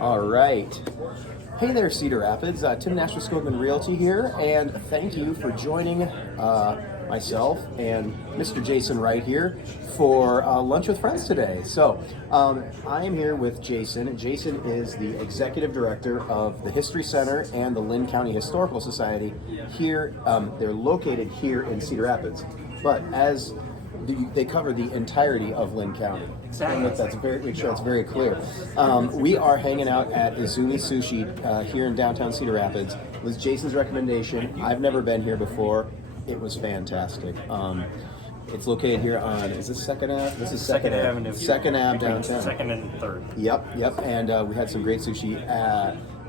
All right. Hey there, Cedar Rapids. Tim Nashua-Skogman Realty here, and thank you for joining myself and Mr. Jason Wright here for Lunch with Friends today. So, I am here with Jason. Jason is the Executive Director of the History Center and the Lynn County Historical Society here. They're located here in Cedar Rapids, but they cover the entirety of Lynn County. Exactly. Make sure that's very clear. We are hanging out at Izumi Sushi here in downtown Cedar Rapids. It was Jason's recommendation. I've never been here before. It was fantastic. It's located here on, is this Second Ave? This is Second Avenue. Second Ave downtown. Second and Third. Yep. And we had some great sushi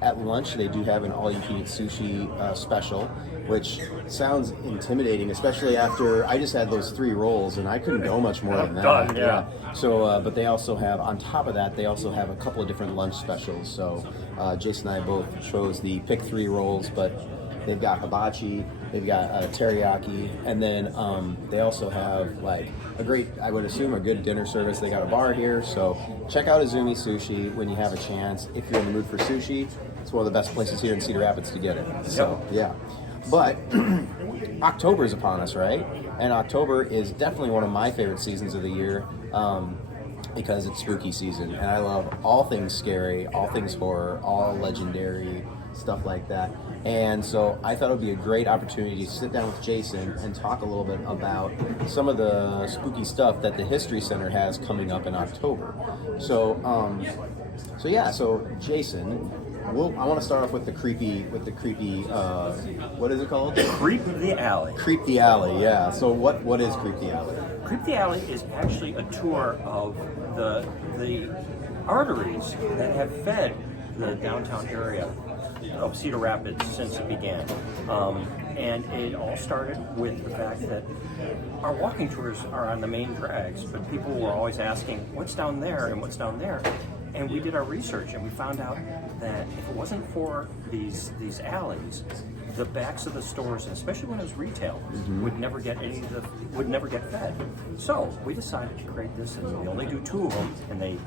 at lunch. They do have an all-you-can-eat sushi special, which sounds intimidating, especially after I just had those 3 rolls and I couldn't go much more than that. Done, yeah. So, but they also have, on top of that, they also have a couple of different lunch specials. So, Jason and I both chose the pick 3 rolls, but they've got hibachi, they've got teriyaki, and then they also have like a great, I would assume, a good dinner service. They got a bar here, so check out Izumi Sushi when you have a chance. If you're in the mood for sushi, it's one of the best places here in Cedar Rapids to get it. So, yeah. But October is upon us, right? And October is definitely one of my favorite seasons of the year because it's spooky season. And I love all things scary, all things horror, all legendary, stuff like that. And so I thought it would be a great opportunity to sit down with Jason and talk a little bit about some of the spooky stuff that the History Center has coming up in October. So Jason, I want to start off with the creepy. What is it called? Creep the Alley. Creep the Alley, yeah. So what is Creep the Alley? Creep the Alley is actually a tour of the arteries that have fed the downtown area of Cedar Rapids since it began. And it all started with the fact that our walking tours are on the main drags, but people were always asking, what's down there and what's down there? And we did our research and we found out that if it wasn't for these alleys, the backs of the stores, and especially when it was retail, would never get fed. So we decided to create this, and we only do 2 of them, and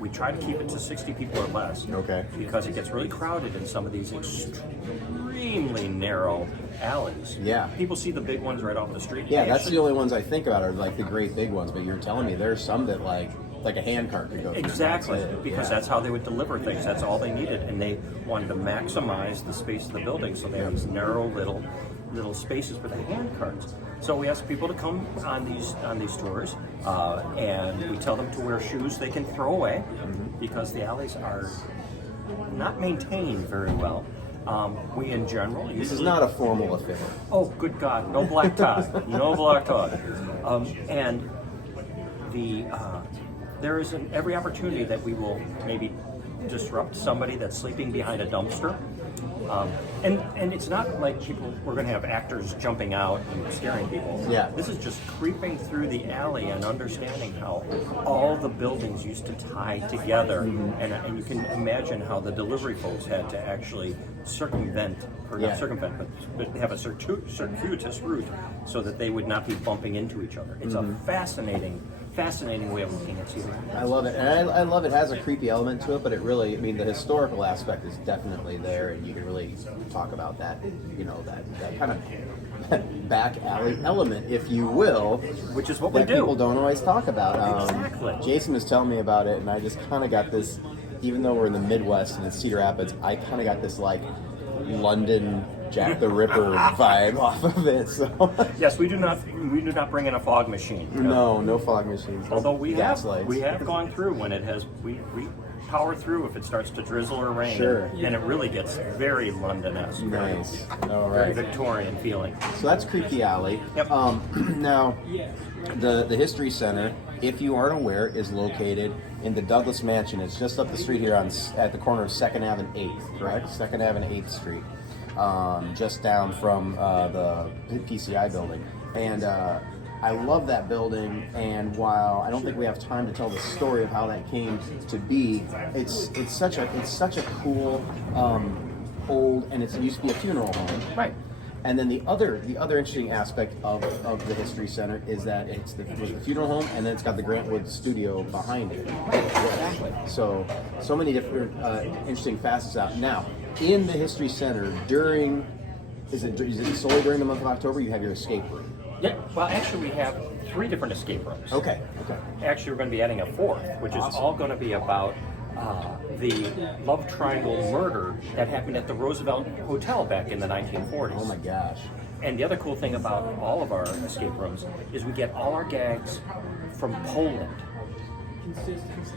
we try to keep it to 60 people or less. Okay. Because it gets really crowded in some of these extremely narrow alleys. Yeah. People see the big ones right off the street. Yeah, that's the only ones I think about are like the great big ones, but you're telling me there's some that like a hand cart could go through. Exactly, because that's how they would deliver things. That's all they needed, and they wanted to maximize the space of the building, so they have these narrow little spaces for the hand carts. So we ask people to come on these tours, and we tell them to wear shoes they can throw away, because the alleys are not maintained very well. We in general usually, This is not a formal affair. Oh, good God! No black top, no black top, and there is every opportunity that we will maybe disrupt somebody that's sleeping behind a dumpster. And it's not like we're going to have actors jumping out and scaring people. Yeah. This is just creeping through the alley and understanding how all the buildings used to tie together. And you can imagine how the delivery folks had to actually circumvent, but have a circuitous route so that they would not be bumping into each other. It's a fascinating way of looking at Cedar Rapids. I love it, and I love it has a creepy element to it, but it really, I mean, the historical aspect is definitely there, and you can really talk about that, that kind of back alley element, if you will, which is what we do. That people don't always talk about. Exactly. Jason was telling me about it, and I just kind of got this, even though we're in the Midwest and it's Cedar Rapids, I kind of got this like London Jack the Ripper vibe off of it. So yes, we do not bring in a fog machine. No fog machines. Although we have lights. gone through when it has we power through if it starts to drizzle or rain. Sure. And it really gets very London-esque. Nice. All Very right. Victorian feeling. So that's Creep the Alley. Yep. Now, the History Center, if you aren't aware, is located in the Douglas Mansion. It's just up the street here at the corner of 2nd Ave and 8th, correct? 2nd Ave and 8th Street. Just down from the PCI building. And I love that building, and while I don't think we have time to tell the story of how that came to be, it's such a cool old, and it used to be a funeral home. Right. And then the other interesting aspect of the History Center is that it's the funeral home, and then it's got the Grantwood studio behind it. Exactly. So many different interesting facets out. Now, in the History Center, is it solely during the month of October you have your escape room? Yeah, well, actually, we have 3 different escape rooms. Okay. Actually, we're going to be adding a 4th, which is all going to be about the love triangle murder that happened at the Roosevelt Hotel back in the 1940s. Oh my gosh. And the other cool thing about all of our escape rooms is we get all our gags from Poland.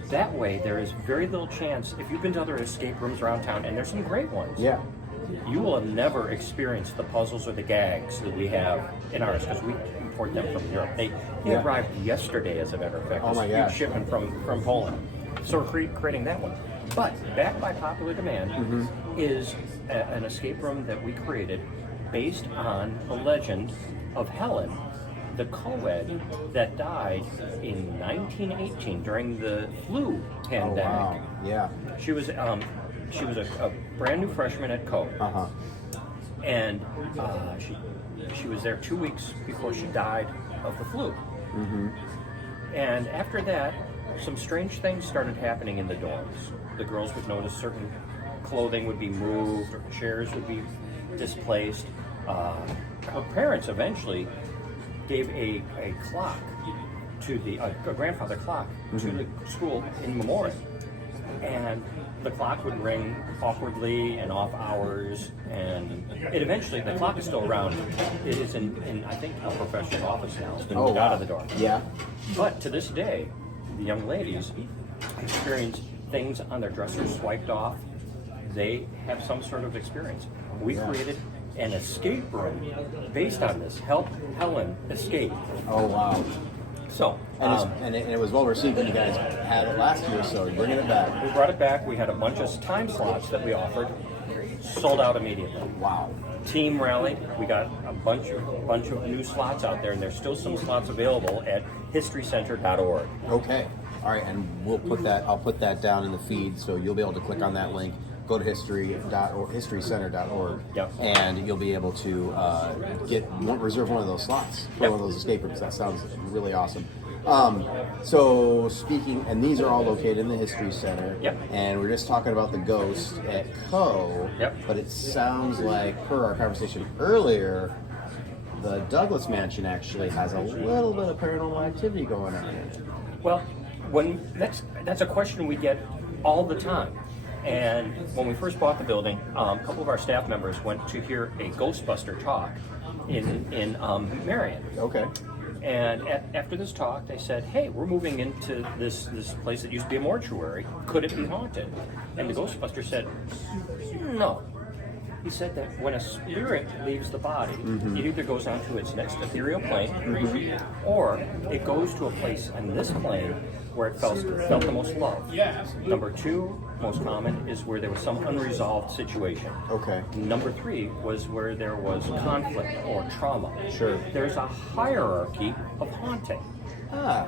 That way, there is very little chance, if you've been to other escape rooms around town, and there's some great ones, Yeah. you will have never experienced the puzzles or the gags that we have in ours, because we import them from Europe. They Yeah. arrived yesterday, as a matter of fact. Oh my Huge gosh. shipment from Poland. So we're creating that one. But backed by popular demand is an escape room that we created based on the legend of Helen, the co-ed that died in 1918 during the flu Oh pandemic. wow. Yeah. She was a brand new freshman at Co. Uh-huh. And she was there 2 weeks before she died of the flu. And after that, some strange things started happening in the dorms. The girls would notice certain clothing would be moved, or chairs would be displaced. Her parents eventually gave a clock to a grandfather clock to the school in memoriam. And the clock would ring awkwardly and off hours, and the clock is still around. It is in I think, a professional office now. It's been moved out of the door. Yeah. But to this day, the young ladies experience things on their dressers swiped off. They have some sort of experience. We created an escape room based on this. Help Helen escape. Oh wow. So, And it was well received when you guys had it last year, so you're bringing it back. we brought it back. We had a bunch of time slots that we offered. Sold out immediately. Wow. Team rally. We got a bunch of new slots out there, and there's still some slots available at historycenter.org. Okay. All right, and I'll put that down in the feed, so you'll be able to click on that link. Go to historycenter.org, Yep. and you'll be able to reserve one of those slots for Yep. one of those escape rooms. That sounds really awesome. So speaking, and these are all located in the History Center. Yep. And we're just talking about the ghost at Co. Yep. But it sounds like, per our conversation earlier, the Douglas Mansion actually has a little bit of paranormal activity going on in it. Well, that's a question we get all the time. And when we first bought the building, a couple of our staff members went to hear a Ghostbuster talk in Marion. Okay. And after this talk, they said, "Hey, we're moving into this place that used to be a mortuary. Could it be haunted?" And the Ghostbuster said, "No." He said that when a spirit leaves the body, it either goes on to its next ethereal plane, or it goes to a place on this plane where it felt the most love. Number 2, most common, is where there was some unresolved situation. Okay. Number 3 was where there was conflict or trauma. Sure. There's a hierarchy of haunting. Ah.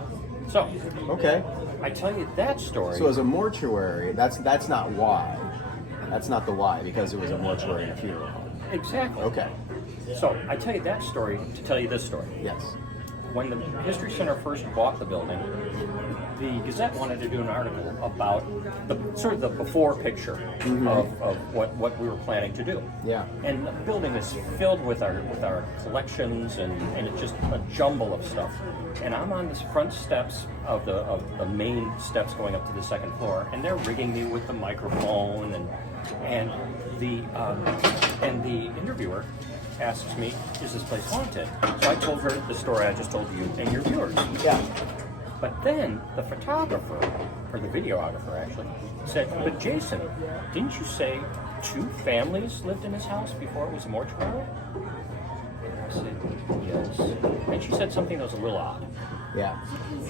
So, Okay. I tell you that story. So as a mortuary, that's not why. That's not the why, because it was a mortuary and a funeral home. Exactly. Okay. So, I tell you that story to tell you this story. Yes. When the History Center first bought the building, the Gazette wanted to do an article about the sort of the before picture of what we were planning to do. Yeah. And the building is filled with our collections and it's just a jumble of stuff. And I'm on the front steps of the main steps going up to the second floor, and they're rigging me with the microphone and the interviewer asks me, "Is this place haunted?" So I told her the story I just told you and your viewers. Yeah. But then the photographer, or the videographer actually, said, "But Jason, didn't you say 2 families lived in this house before it was a mortuary?" I said, "Yes." And she said something that was a little odd. Yeah.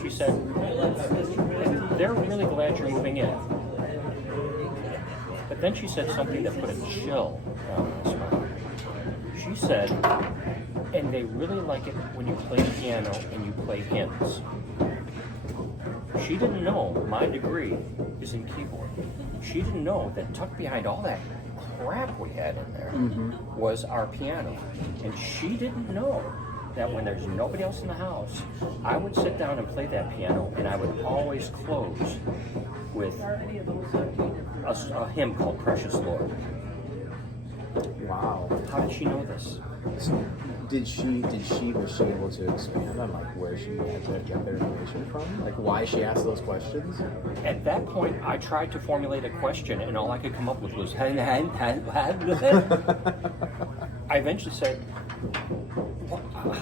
She said, "They're really glad you're moving in." But then she said something that put a chill down my spine. She said, "And they really like it when you play piano and you play hymns." She didn't know my degree is in keyboard. She didn't know that tucked behind all that crap we had in there was our piano. And she didn't know that when there's nobody else in the house, I would sit down and play that piano, and I would always close with a hymn called Precious Lord. Wow. How did she know this? So was she able to expand on like where she had to get their information from? Like why she asked those questions? At that point, I tried to formulate a question, and all I could come up with was, I eventually said,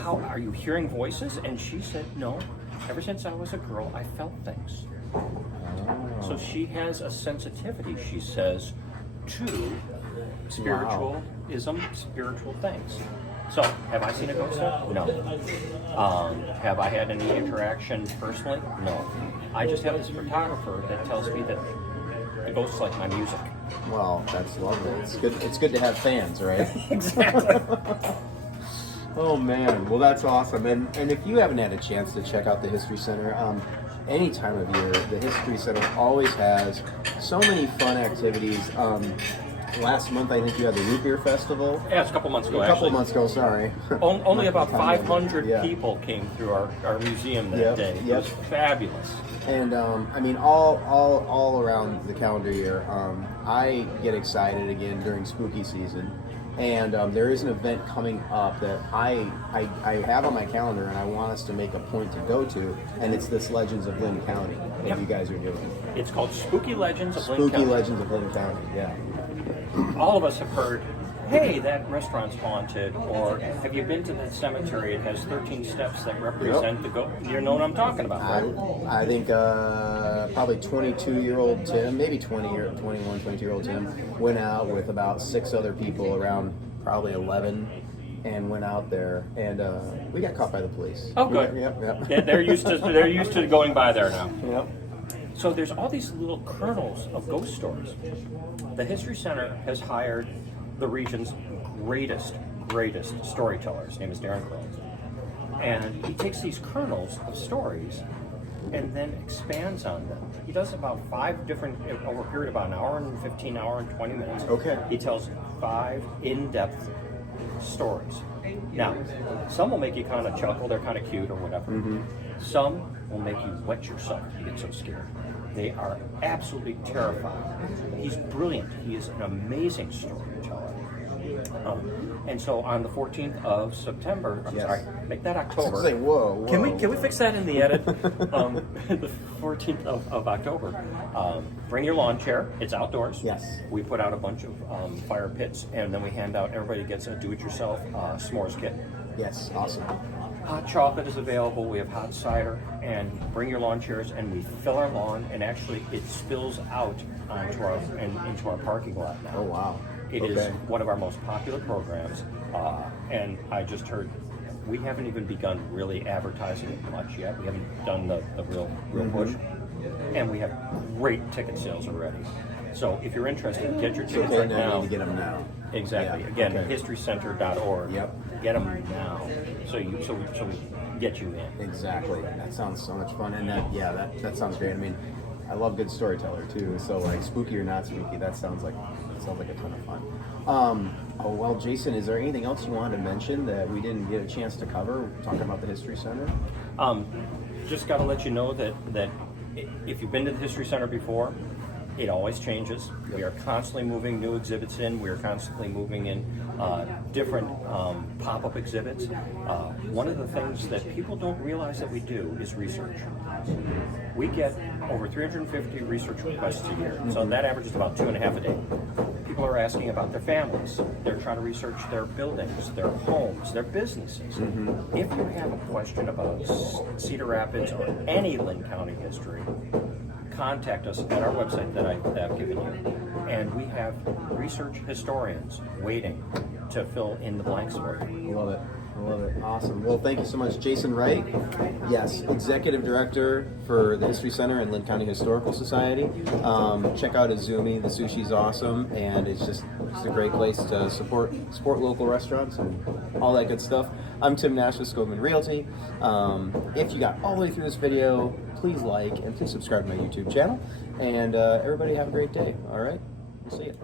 how are you hearing voices? And she said, no. Ever since I was a girl, I felt things. Oh. So she has a sensitivity, she says, to spiritualism, spiritual things. So, have I seen a ghost yet? No. Have I had any interaction personally? No. I just have this photographer that tells me that the ghosts like my music. Well, that's lovely. It's good. It's good to have fans, right? Exactly. Oh man, well that's awesome. And if you haven't had a chance to check out the History Center, any time of year, the History Center always has so many fun activities. Last month, I think you had the Root Beer Festival. Yeah, it's a couple months ago, A couple months ago, sorry. Only about 500 Yeah. people came through our museum that day. It was fabulous. And I mean, all around the calendar year, I get excited again during spooky season. And there is an event coming up that I have on my calendar, and I want us to make a point to go to. And it's this Legends of Lynn County that you guys are doing. It's called Spooky Legends of Lynn Spooky County. Legends of Lynn County, yeah. All of us have heard, hey, that restaurant's haunted, or have you been to the cemetery? It has 13 steps that represent the ghost. You know what I'm talking about, right? I think probably 22-year-old Tim, maybe 22-year-old Tim, went out with about 6 other people around probably 11 and went out there, and we got caught by the police. Oh, good. Yep. Yeah, they're used to going by there now. Yep. So there's all these little kernels of ghost stories. The History Center has hired the region's greatest storyteller. His name is Darren Crow. And he takes these kernels of stories and then expands on them. He does about 5 different, over a period of about an hour and 15, hour and 20 minutes. Okay. He tells 5 in-depth stories. Now, some will make you kind of chuckle, they're kind of cute or whatever. Some will make you wet yourself. You get so scared. They are absolutely terrifying. He's brilliant. He is an amazing storyteller. And so on the 14th of September, sorry, make that October. Say, whoa. Can we fix that in the edit? The 14th of October. Bring your lawn chair. It's outdoors. Yes. We put out a bunch of fire pits, and then we hand out. Everybody gets a do-it-yourself s'mores kit. Yes, awesome. Hot chocolate is available. We have hot cider, and bring your lawn chairs, and we fill our lawn, and actually it spills out onto into our parking lot now. Oh wow. It is one of our most popular programs, and I just heard we haven't even begun really advertising it much yet. We haven't done the real push, and we have great ticket sales already. So if you're interested, get your tickets right now. Need to get them now. Exactly. Yeah. Again, Okay. historycenter.org. Yep. Get them now, so we get you in. Exactly. That sounds so much fun, and that sounds great. I mean, I love good storyteller too. So like spooky or not spooky, that sounds like a ton of fun. Oh well, Jason, is there anything else you wanted to mention that we didn't get a chance to cover talking about the History Center? Just got to let you know that if you've been to the History Center before, it always changes. We are constantly moving new exhibits in. We are constantly moving in different pop-up exhibits. One of the things that people don't realize that we do is research. We get over 350 research requests a year, so that averages about 2.5 a day. People are asking about their families. They're trying to research their buildings, their homes, their businesses. If you have a question about Cedar Rapids or any Lynn County history, contact us at our website that I've given you, and we have research historians waiting to fill in the blanks for you. Love it. Awesome. Well, thank you so much, Jason Wright. Yes, Executive Director for the History Center and Lynn County Historical Society. Check out Izumi. The sushi's awesome, and it's just a great place to support local restaurants and all that good stuff. I'm Tim Nash with Skogman Realty. If you got all the way through this video, please like and please subscribe to my YouTube channel. And everybody have a great day. All right, we'll see you.